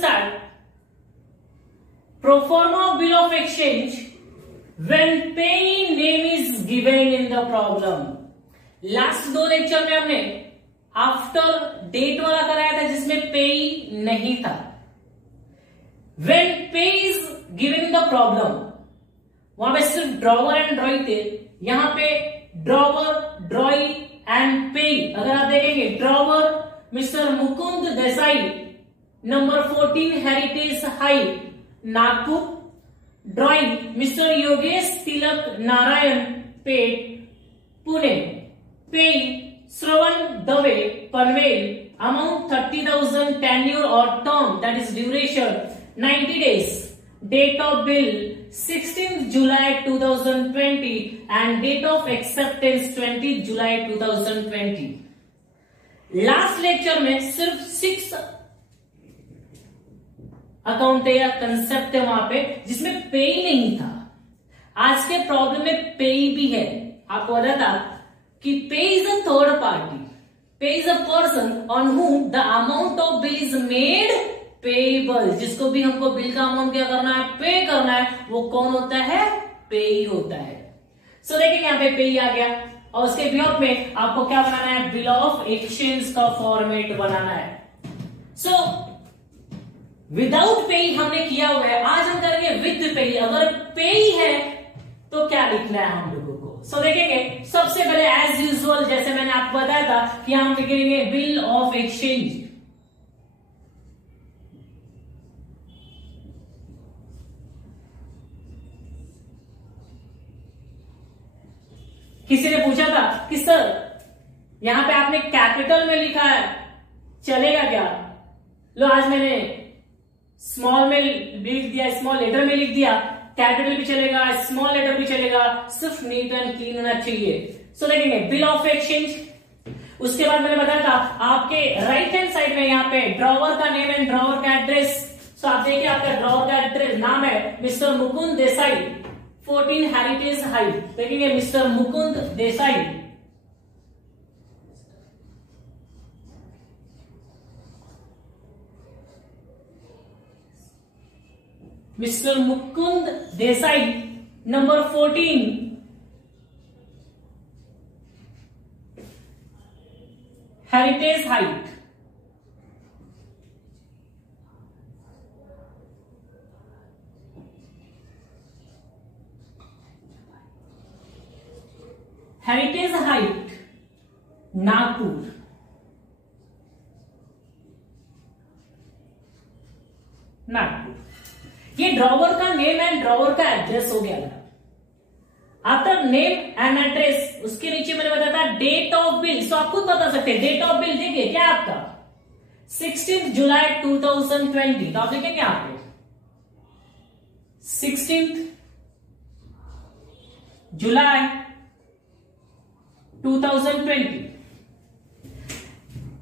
start. Pro forma of bill of exchange when payee name is given in the problem. Last 2 lecture में हमने after date वाला कराया था जिसमें पेई नहीं था. When pay is given in the problem, वहां पे सिर्फ ड्रॉवर एंड ड्रॉई थे. यहां पे ड्रॉवर, ड्रॉई एंड पेई. अगर आप देखेंगे drawer mister Mukund Desai, number 14 heritage height Nagpur. Drawee mister Yogesh Tilak Narayan Peth Pune. Payee Shravan Dave Panvel. Amount 30,000. Tenure और term that is duration 90 days. Date of bill 16th July 2020 and date of acceptance 20th July 2020. Last lecture में सिर्फ 6 अकाउंट है या concept है वहां पे जिसमें पेई नहीं था. आज के प्रॉब्लम में पेई भी है. आपको पता था कि पे इज अ थर्ड पार्टी. पे is a person on whom the amount of bill is made payable. जिसको भी हमको बिल का अमाउंट क्या करना है, पे करना है, वो कौन होता है, पेई होता है. सो देखिए यहाँ पे पेई आ गया और उसके बिहाफ में आपको क्या बनाना है, बिल ऑफ एक्सचेंज का फॉर्मेट बनाना है. सो विदाउट पेई हमने किया हुआ है. आज हम करेंगे विद पेई. अगर पेई है तो क्या लिखना है हम लोगों को. सो देखेंगे सबसे पहले एज यूजुअल जैसे मैंने आपको बताया था कि हम लिखेंगे बिल ऑफ एक्सचेंज. किसी ने पूछा था कि सर यहां पे आपने कैपिटल में लिखा है, चलेगा क्या? लो आज मैंने स्मॉल में लिख दिया, स्मॉल लेटर में लिख दिया. कैपिटल भी चलेगा, स्मॉल लेटर भी चलेगा, सिर्फ नीट एंड क्लीन होना चाहिए. सो देखेंगे बिल ऑफ एक्सचेंज. उसके बाद मैंने बताया था आपके राइट हैंड साइड में यहाँ पे ड्रॉवर का नेम एंड ड्रॉवर का एड्रेस. सो आप देखिए आपका ड्रॉवर का एड्रेस नाम है mister Mukund Desai, 14 heritage height. देखेंगे mister Mukund Desai. Mister Mukund Desai number 14 heritage height. Heritage height Nagpur. Nagpur. ये ड्रॉवर का नेम एंड ड्रॉवर का एड्रेस हो गया. आफ्टर नेम एंड एड्रेस उसके नीचे मैंने बताया था डेट ऑफ बिल. सो आप खुद बता सकते हैं डेट ऑफ बिल. देखिए क्या है आपका 16 जुलाई 2020. तो आप लिखेंगे आपको 16 जुलाई 2020.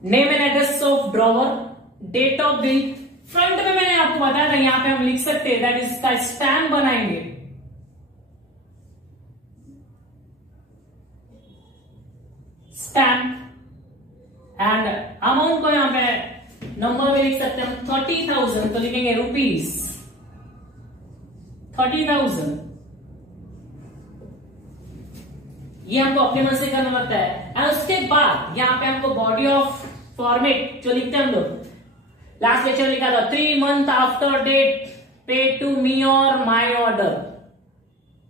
Name and address of drawer, date of bill. Front में मैंने आपको बताया था यहां पे हम लिख सकते हैं दैट इज का स्टैम्प बनाएंगे. स्टैम्प एंड अमाउंट को यहां पे नंबर में लिख सकते हैं हम 30,000. तो लिखेंगे रुपीस 30,000. ये हमको अपने मन से करना पड़ता है. और उसके बाद यहाँ पे हमको बॉडी ऑफ फॉर्मेट जो लिखते हैं हम लोग लास्ट लेक्चर लिखा था 3 months after date pay to me और माई ऑर्डर.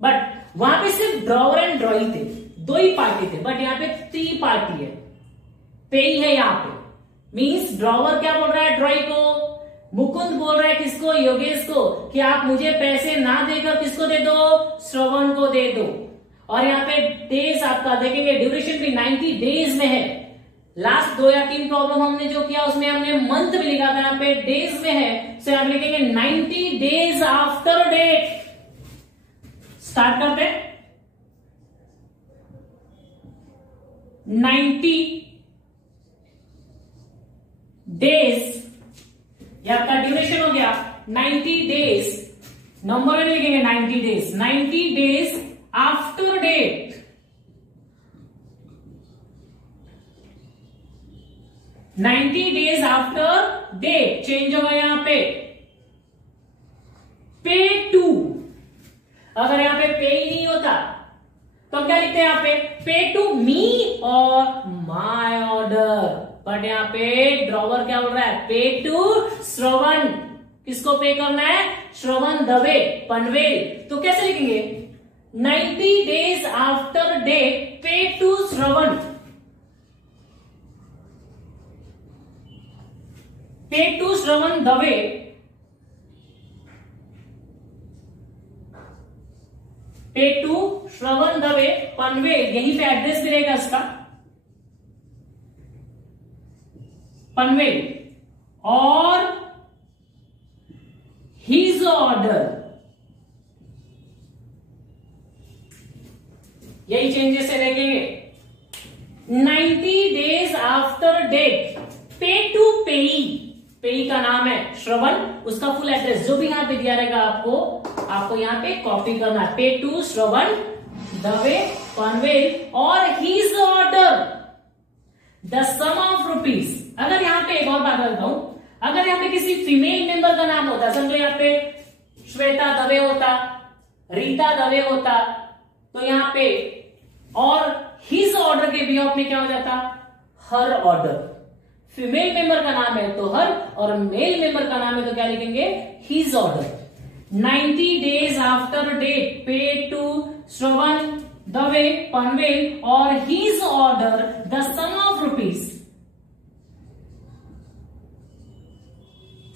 बट वहां पे सिर्फ ड्रॉवर एंड ड्रॉई थे, 2 ही पार्टी थे. बट यहाँ पे 3 पार्टी है. पेई है यहाँ पे. मींस ड्रॉवर क्या बोल रहा है ड्रॉई को, मुकुंद बोल रहा है किसको, योगेश को, कि आप मुझे पैसे ना देकर किसको दे दो, श्रवण को दे दो. और यहाँ पे डेज आपका देखेंगे ड्यूरेशन भी 90 डेज में है. लास्ट 2 या 3 प्रॉब्लम हमने जो किया उसमें हमने मंथ भी लिखा था, यहाँ पे डेज में है. सो आप लिखेंगे 90 डेज आफ्टर डेट. स्टार्ट करते हैं. 90 डेज ये आपका ड्यूरेशन हो गया. 90 डेज नंबर में लिखेंगे 90 days. 90 days after date 90 days after date change होगा यहां पे पे टू। अगर यहां पे पे ही नहीं होता तो क्या लिखते हैं यहां पे टू मी और माय ऑर्डर। बट यहां पे ड्रॉवर क्या बोल रहा है, पे टू श्रवण। किसको पे करना है, श्रवण दवे पनवेल। तो कैसे लिखेंगे, 90 days after date pay to श्रवण, पे टू श्रवण दवे पे टू श्रवण दवे पनवेल। यहीं पे एड्रेस भी रहेगा इसका पनवेल। और हिज ऑर्डर, यही चेंजेस है देखेंगे। 90 days after date pay to पेई, पेई का नाम है श्रवण, उसका फुल एड्रेस जो भी यहां पे दिया रहेगा आपको यहां पे कॉपी करना है। पे to Shravan Dave Panvel or his order the sum of rupees. अगर यहां पे एक और बात करता हूं, अगर यहां पे किसी फीमेल मेंबर का नाम होता, समझो यहां पे श्वेता दवे होता, रीता दवे होता, तो यहां पे और हिज ऑर्डर के बिहाफ में क्या हो जाता, हर ऑर्डर। फीमेल मेंबर का नाम है तो हर, और मेल मेंबर का नाम है तो क्या लिखेंगे, his order. 90 days after date pay to Shravan Dave Panvel or his order the sum of rupees,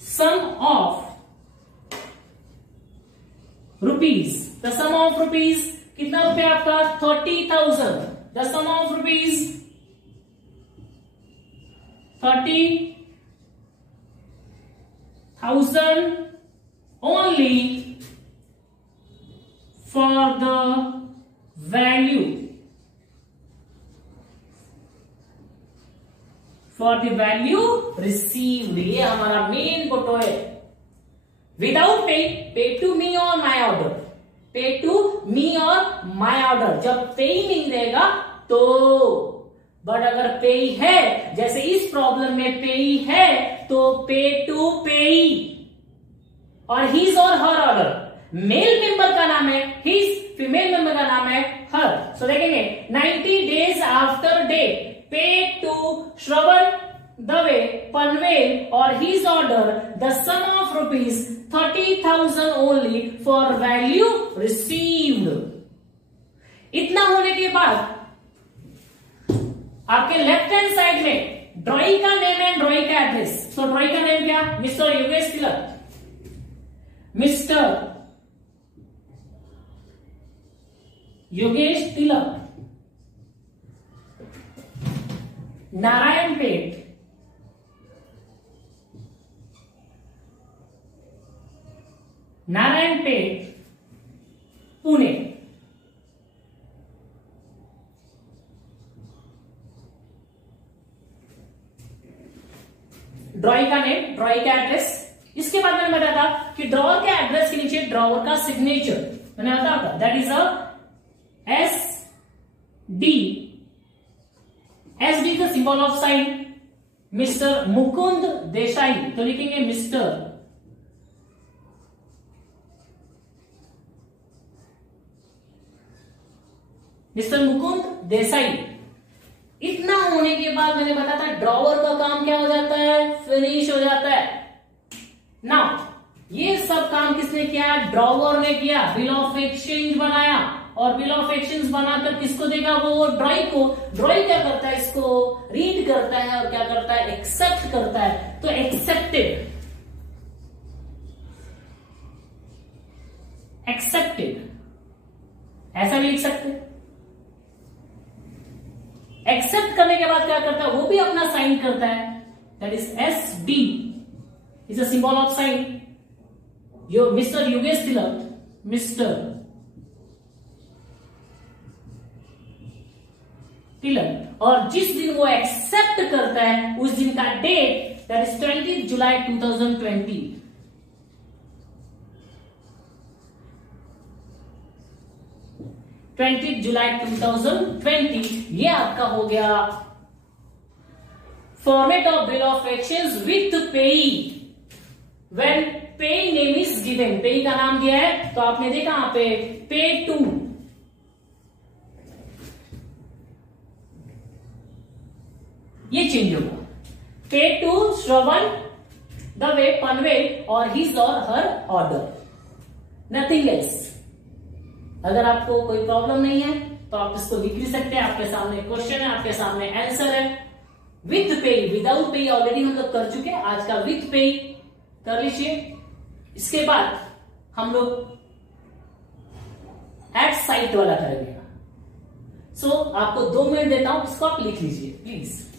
sum of rupees, the sum of rupees कितना रुपया आपका, 30,000। The sum of rupees 30,000 only for the value, for the value received। ये हमारा main photo है। Without pay, पे to me और my order, पे to me और माई ऑर्डर। जब पे ही नहीं रहेगा तो, बट अगर पे ही है, जैसे इस प्रॉब्लम में पे ही है तो पे टू पे ही और हिज और हर ऑर्डर। मेल मेंबर का नाम है हिज, फीमेल मेंबर का नाम है हर। सो देखेंगे 90 days after date pay to Shravan Dave Panvel or his order the sum of rupees 30,000 only for value received. इतना होने के बाद आपके लेफ्ट हैंड साइड में ड्रॉई का नेम एंड ड्रॉई का एड्रेस। तो ड्रॉई का नेम क्या, मिस्टर योगेश तिलक, मिस्टर योगेश तिलक, नारायणपेट, नारायणपेट पुणे। ड्रॉई का नेम, ड्रॉई का एड्रेस। इसके बाद मैंने बताया था कि ड्रॉवर के एड्रेस के नीचे ड्रॉवर का सिग्नेचर मैंने बताया था, that is a SD। SD का symbol of sign mister Mukund Desai, तो लिखेंगे मिस्टर मुकुंद देसाई। इतना होने के बाद मैंने बताया था ड्रॉवर का काम क्या हो जाता है, फिनिश हो जाता है। नाउ ये सब काम किसने किया, ड्रॉवर ने किया। बिल ऑफ एक्सचेंज बनाया और बिल ऑफ एक्सचेंज बनाकर किसको देगा, वो ड्रॉई को। ड्रॉई क्या करता है, इसको रीड करता है और क्या करता है, एक्सेप्ट करता है। तो एक्सेप्टेड, एक्सेप्टेड ऐसा भी लिख सकते हैं। एक्सेप्ट करने के बाद क्या करता है, वो भी अपना साइन करता है, that is SD is a symbol of sign. Mister Yogesh Tilak, mister Tilak, और जिस दिन वो एक्सेप्ट करता है उस दिन का डेट दैट इज 20 जुलाई 2020। 20 जुलाई 2020 ये आपका हो गया format of bill of exchange with पेई व्हेन पेई नेम इज गिवन। पेई का नाम दिया है तो आपने देखा यहां पे पे टू, ये चेंज होगा। पे टू श्रवण द वे पनवे और हिज और हर ऑर्डर, नथिंग एल्स। अगर आपको कोई प्रॉब्लम नहीं है तो आप इसको लिख भी सकते हैं। आपके सामने क्वेश्चन है, आपके सामने आंसर है। विथ पे, विदाउट पे ऑलरेडी हम लोग कर चुके हैं, आज का विथ पे कर लीजिए। इसके बाद हम लोग एट साइट वाला करेंगे। सो आपको 2 मिनट देता हूं, इसको आप लिख लीजिए प्लीज।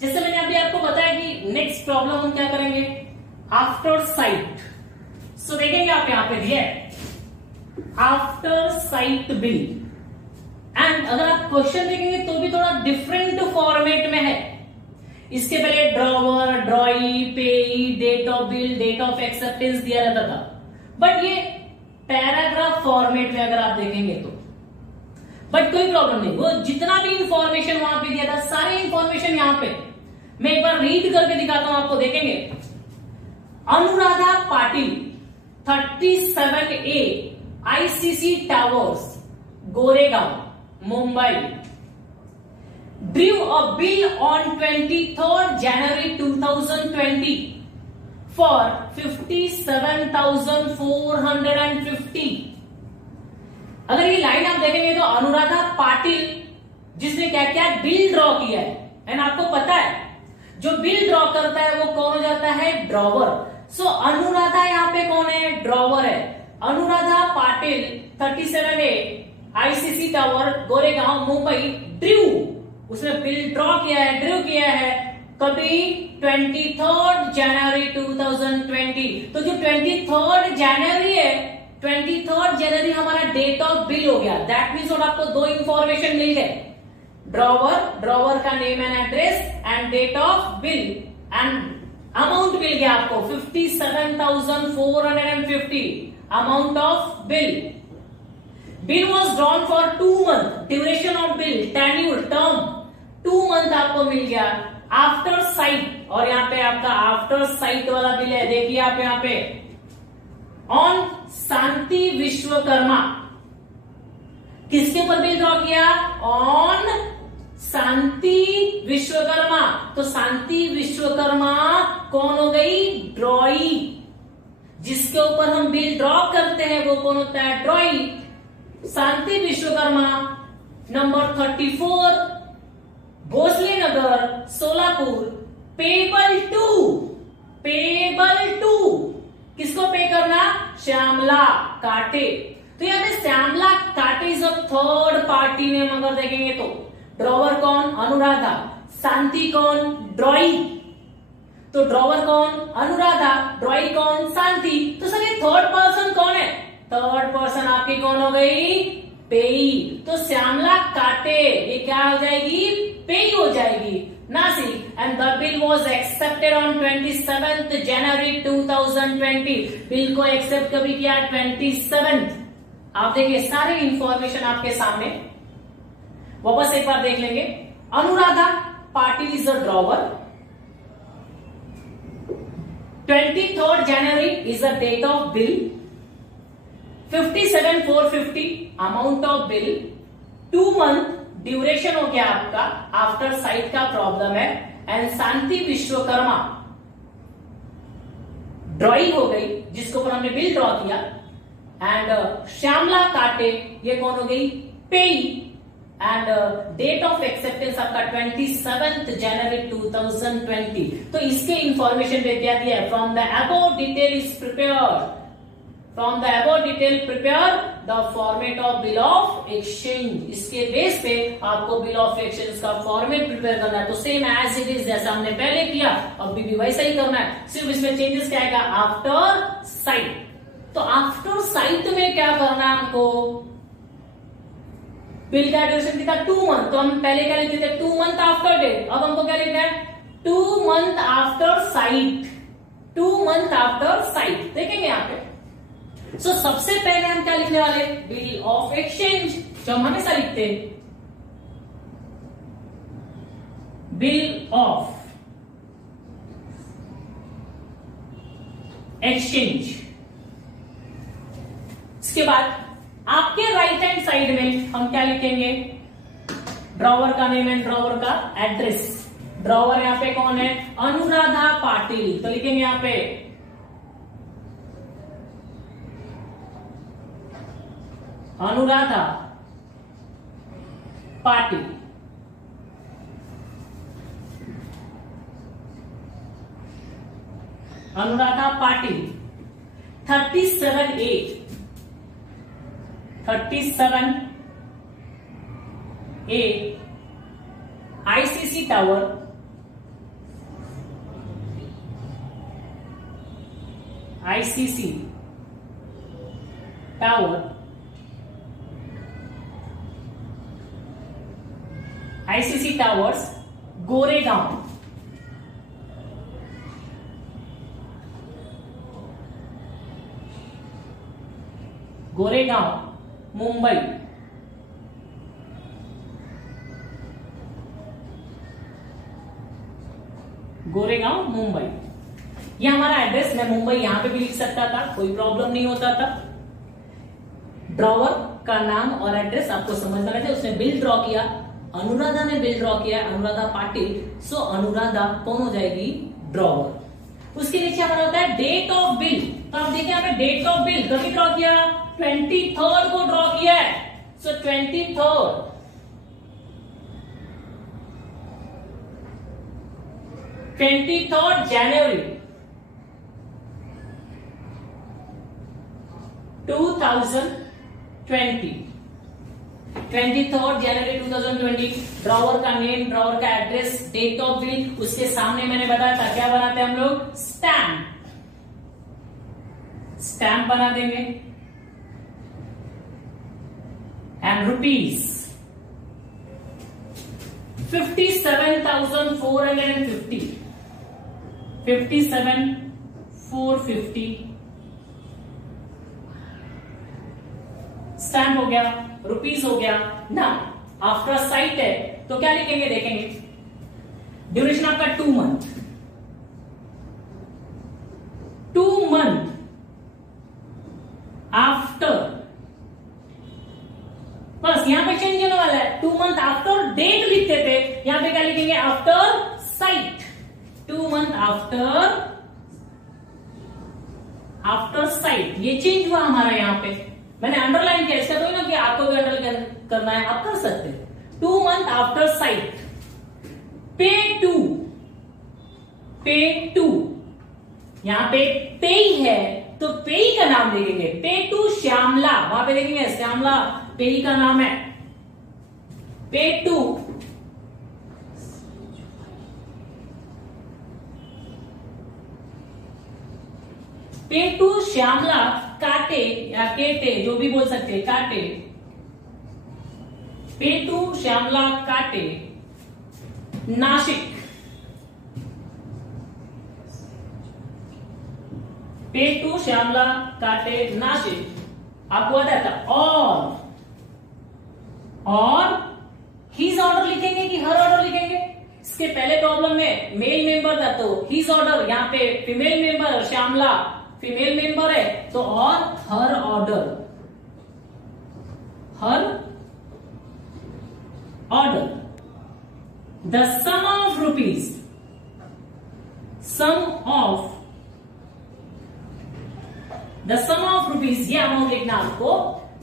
जैसे मैंने अभी आपको बताया कि नेक्स्ट प्रॉब्लम हम क्या करेंगे, आफ्टर साइट। सो देखेंगे आप यहां पे दिया है आफ्टर साइट बिल, एंड अगर आप क्वेश्चन देखेंगे तो भी थोड़ा डिफरेंट फॉर्मेट में है। इसके पहले drawer, drawee, payee, date of bill, date of acceptance दिया रहता था, बट ये पैराग्राफ फॉर्मेट में अगर आप देखेंगे तो, बट कोई प्रॉब्लम नहीं, वो जितना भी इंफॉर्मेशन वहां पे दिया था सारे इंफॉर्मेशन यहां पे मैं एक बार रीड करके दिखाता हूं आपको, देखेंगे। Anuradha Patil 37A ICC towers Goregaon Mumbai due a bill on 23rd January 2020 for 57,450। अगर ये लाइन आप देखेंगे तो अनुराधा पाटिल जिसने क्या क्या बिल ड्रॉ किया है, एंड आपको पता है जो बिल ड्रॉ करता है वो कौन हो जाता है, ड्रॉवर। सो अनुराधा यहाँ पे कौन है, ड्रॉवर है। Anuradha Patil 37A ICC tower Goregaon Mumbai Drew, उसने बिल ड्रॉ किया है, ड्रू किया है कभी 23rd January 2020। तो जो 23rd January है, 23rd January हमारा डेट ऑफ बिल हो गया। दैट मीन्स और आपको 2 इंफॉर्मेशन मिल गए, ड्रॉवर, ड्रॉवर का name and address, and date of bill, and amount मिल गया आपको 57,450 amount of bill. Bill was drawn for 2 months, duration of bill, tenure, term 2 month आपको मिल गया। आफ्टर साइट, और यहाँ पे आपका आफ्टर साइट वाला बिल है, देखिए आप यहाँ पे ऑन शांति विश्वकर्मा, किसके ऊपर बिल ड्रॉ किया, ऑन शांति विश्वकर्मा। तो शांति विश्वकर्मा कौन हो गई, ड्रॉई। जिसके ऊपर हम बिल ड्रॉ करते हैं वो कौन होता है, drawee. Shanti Vishwakarma number 34 Bhosale Nagar Solapur, payable to, किसको पे करना, श्यामला काटे। तो यहाँ पे श्यामला काटे is a third party name. अगर देखेंगे तो ड्रॉवर कौन, अनुराधा, शांति कौन, ड्रॉई। तो ड्रॉवर कौन, अनुराधा, ड्रॉई कौन, शांति। तो सर ये थर्ड पर्सन कौन है, थर्ड पर्सन आपकी कौन हो गई, पेई। तो श्यामला काटे ये क्या हो जाएगी, पेई हो जाएगी, Nashik. And the bill was accepted on 27th January 2020। Bill को एक्सेप्ट कभी किया 27th। आप देखिए सारे इंफॉर्मेशन आपके सामने, वापस एक बार देख लेंगे। Anuradha Patil is a drawer, 23rd January is the date of bill, 57,450 amount of bill, 2 month duration हो गया आपका, आफ्टर साइट का प्रॉब्लम है, एंड शांति विश्वकर्मा ड्रॉइंग हो गई जिसके ऊपर हमने बिल ड्रॉ किया, एंड श्यामला काटे ये कौन हो गई, पेई, एंड डेट ऑफ एक्सेप्टेंस आपका 27th January 2020। तो इसके इंफॉर्मेशन पे क्या दिया है, from the above detail is prepared from the above detail prepare the format of bill of exchange. इसके बेस पे आपको बिल ऑफ एक्सचेंज का फॉर्मेट प्रिपेयर करना है। तो सेम एज इट इज जैसा हमने पहले किया अभी भी वैसा ही करना है, सिर्फ इसमें चेंजेस क्या आएगा, आफ्टर साइट। तो आफ्टर साइट में क्या करना है हमको, बिल का ड्यूरेशन कितना 2 मंथ, तो हम पहले क्या लिखते थे 2 मंथ आफ्टर डेट, अब हमको क्या लिखना है 2 month after site, 2 month after site. देखेंगे यहाँ पे सो सबसे पहले हम क्या लिखने वाले, बिल ऑफ एक्सचेंज, जो हम हमेशा लिखते हैं बिल ऑफ एक्सचेंज। इसके बाद आपके राइट हैंड साइड में हम क्या लिखेंगे, ड्रॉवर का नेम एंड ड्रॉवर का एड्रेस। ड्रॉवर यहां पे कौन है, अनुराधा पाटिल, तो लिखेंगे यहां पे Anuradha Patil. Anuradha Patil 37A ICC tower, ICC tower, ICC towers Goregaon, Goregaon Mumbai. Goregaon Mumbai, ये हमारा एड्रेस। मैं मुंबई यहां पे भी लिख सकता था, कोई प्रॉब्लम नहीं होता था। ड्रॉवर का नाम और एड्रेस आपको समझ में आया। उसने बिल ड्रॉ किया, अनुराधा ने बिल ड्रॉ किया, अनुराधा पाटिल, सो अनुराधा कौन हो जाएगी, ड्रॉवर। उसके नीचे हमारा होता है डेट ऑफ बिल। तो आप देखिए यहाँ पे डेट ऑफ बिल कभी ड्रॉ किया, 23rd को ड्रॉ किया है, सो 23rd 23rd जनवरी 2020, 23rd जनवरी 2020। ड्रॉवर का नेम, ड्रॉवर का एड्रेस, डेट ऑफ बिल, उसके सामने मैंने बताया था क्या बनाते हैं हम लोग, स्टैम्प। स्टैम्प बना देंगे एंड रुपीज 57,450, 57,450 स्टैम्प हो गया, रुपीज हो गया ना। आफ्टर साइट है तो क्या लिखेंगे, देखेंगे ड्यूरेशन आपका 2 मंथ, 2 मंथ आफ्टर, बस यहां पे चेंज होने वाला है। 2 मंथ आफ्टर डेट लिखते थे, यहां पे क्या लिखेंगे, after site, 2 month after site. ये चेंज हुआ हमारा यहाँ पे, मैंने अंडरलाइन किया, इसका तो ना कि आपको भी अंडरलाइन करना है, आप कर सकते हैं। 2 मंथ आफ्टर साइट। पे टू, यहां पे पे है तो पे का नाम देखेंगे, पे टू श्यामला, वहां पे देखेंगे श्यामला पे का नाम है। पे टू श्यामला काटे या केटे, जो भी बोल सकते हैं, काटे। पे टू श्यामला काटे नासिक, पे टू श्यामला काटे नासिक। आपको आता था और हिज ऑर्डर लिखेंगे कि हर ऑर्डर लिखेंगे। इसके पहले प्रॉब्लम में मेल मेंबर था तो हिज ऑर्डर, यहाँ पे female member Shyamala female member है तो और or order, or order. The sum of rupees, sum of, the sum of rupees, ये अमाउंट लिखना आपको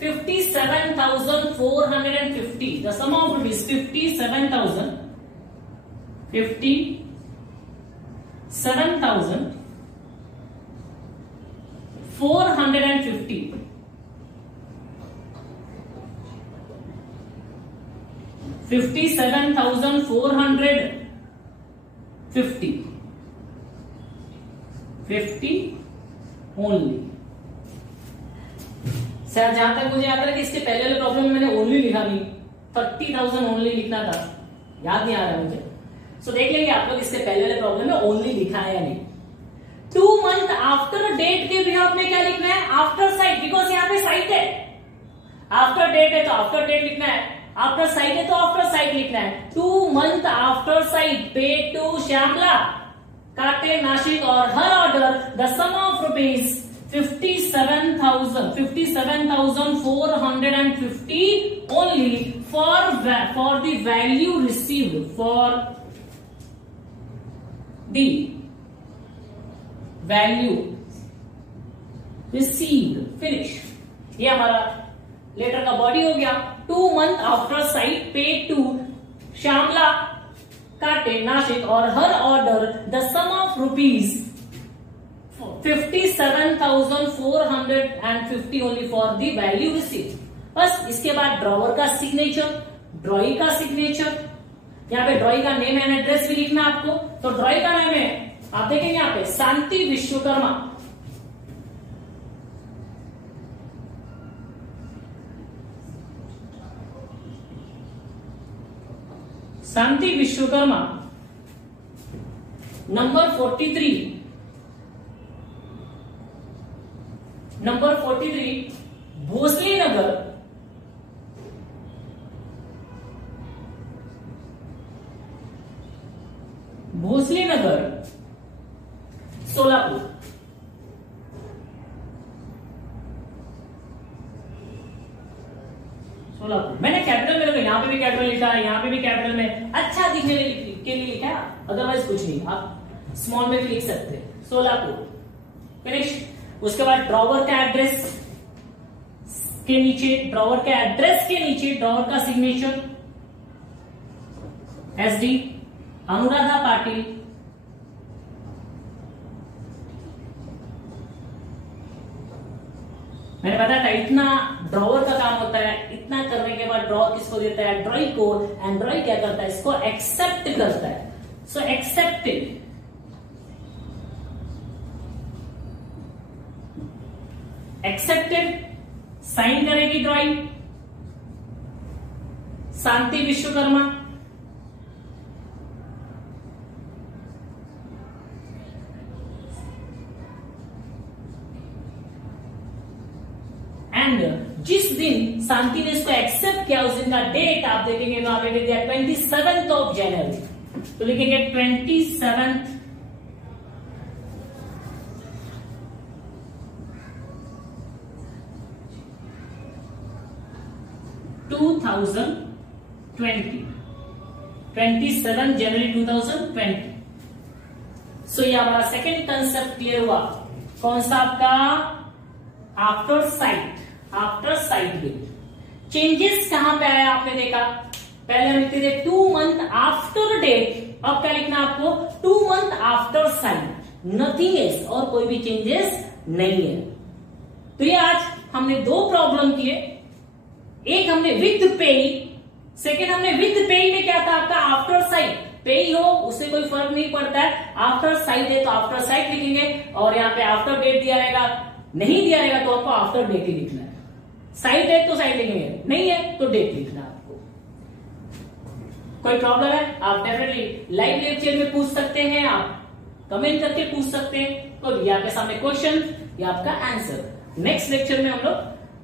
57,450। The sum of rupees 57,450 450 57,450 50 only. Sir जहां तक मुझे याद है कि इसके पहले वाले प्रॉब्लम में मैंने ओनली लिखा नहीं, 30,000 ओनली लिखना था, याद नहीं आ रहा मुझे। सो देख लेंगे आप लोग इसके पहले वाले प्रॉब्लम में ओनली लिखा है या नहीं। 2 मंथ आफ्टर डेट के बिहाफ में क्या लिखना है? आफ्टर साइट, बिकॉज यहाँ पे साइट है। आफ्टर डेट है तो आफ्टर डेट लिखना है, आफ्टर साइट है तो आफ्टर साइट लिखना है। 2 month after sight paid to Shyamala, Kate, Nashik और or order the sum of rupees 57,450 only for the value received, for the value received, finish। ये हमारा लेटर का बॉडी हो गया। 2 month after sight paid to Shyamala, Kate, Nashik और or order the sum of rupees 57,450 only for the value receive. बस इसके बाद drawer का सिग्नेचर, ड्रॉई का सिग्नेचर, यहाँ पे ड्रॉई का नेम एंड एड्रेस भी लिखना आपको। तो ड्रॉई का नाम है, आप देखेंगे यहाँ पे शांति विश्वकर्मा, शांति विश्वकर्मा, नंबर 43 भोसले नगर, सोलापुर। मैंने कैपिटल में यहाँ पे भी कैपिटल लिखा है, यहाँ पे भी कैपिटल में, अच्छा दिखने के लिए लिखा है, अदरवाइज कुछ नहीं। आप स्मॉल में भी लिख सकते हैं, सोलापुर। फिनिश। उसके बाद ड्रॉवर का एड्रेस के नीचे, ड्रॉवर के एड्रेस के नीचे ड्रॉवर का सिग्नेचर SD अनुराधा पाटिल, मैंने बताया था इतना ड्रॉवर का काम होता है। इतना करने के बाद ड्रॉ किसको देता है? ड्रॉई को। एंड ड्रॉई क्या करता है? इसको एक्सेप्ट करता है। सो एक्सेप्टेड, साइन करेगी ड्रॉई शांति विश्वकर्मा। एंड जिस दिन शांति ने इसको एक्सेप्ट किया उस दिन का डेट आप देखेंगे, वहां पे दिया 27 ऑफ जनवरी, तो लिखेंगे 27 2020, 27 जनवरी 2020। सो ये हमारा सेकेंड कंसेप्ट क्लियर हुआ। कौन सा आपका? After site date. चेंजेस कहां पे आया आपने देखा? पहले हम लिखते थे 2 मंथ आफ्टर डेट, अब क्या लिखना आपको? 2 month after site, nothing else, और कोई भी चेंजेस नहीं है। तो ये आज हमने 2 प्रॉब्लम किए। एक हमने विद पे, सेकेंड हमने विद पे में क्या था आपका? After site. पे हो उससे कोई फर्क नहीं पड़ता है, आफ्टर साइट है तो आफ्टर साइट लिखेंगे, और यहाँ पे आफ्टर डेट दिया रहेगा, नहीं दिया रहेगा तो आपको आफ्टर डेट ही लिखना है। साइट है तो साइट लिखेंगे, नहीं है तो डेट लिखना है आपको। कोई प्रॉब्लम है आप डेफिनेटली लाइव लेक्चर में पूछ सकते हैं, आप कमेंट करके पूछ सकते हैं। तो ये आपके सामने क्वेश्चन, ये आपका आंसर। नेक्स्ट लेक्चर में हम लोग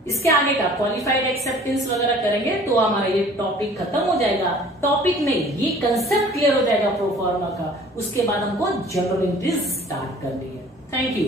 इसके आगे का क्वालिफाइड एक्सेप्टेंस वगैरह करेंगे, तो हमारा ये टॉपिक खत्म हो जाएगा। टॉपिक में ये कंसेप्ट क्लियर हो जाएगा प्रोफॉर्मा का, उसके बाद हमको जनरल एंट्रीज स्टार्ट करनी है। Thank you.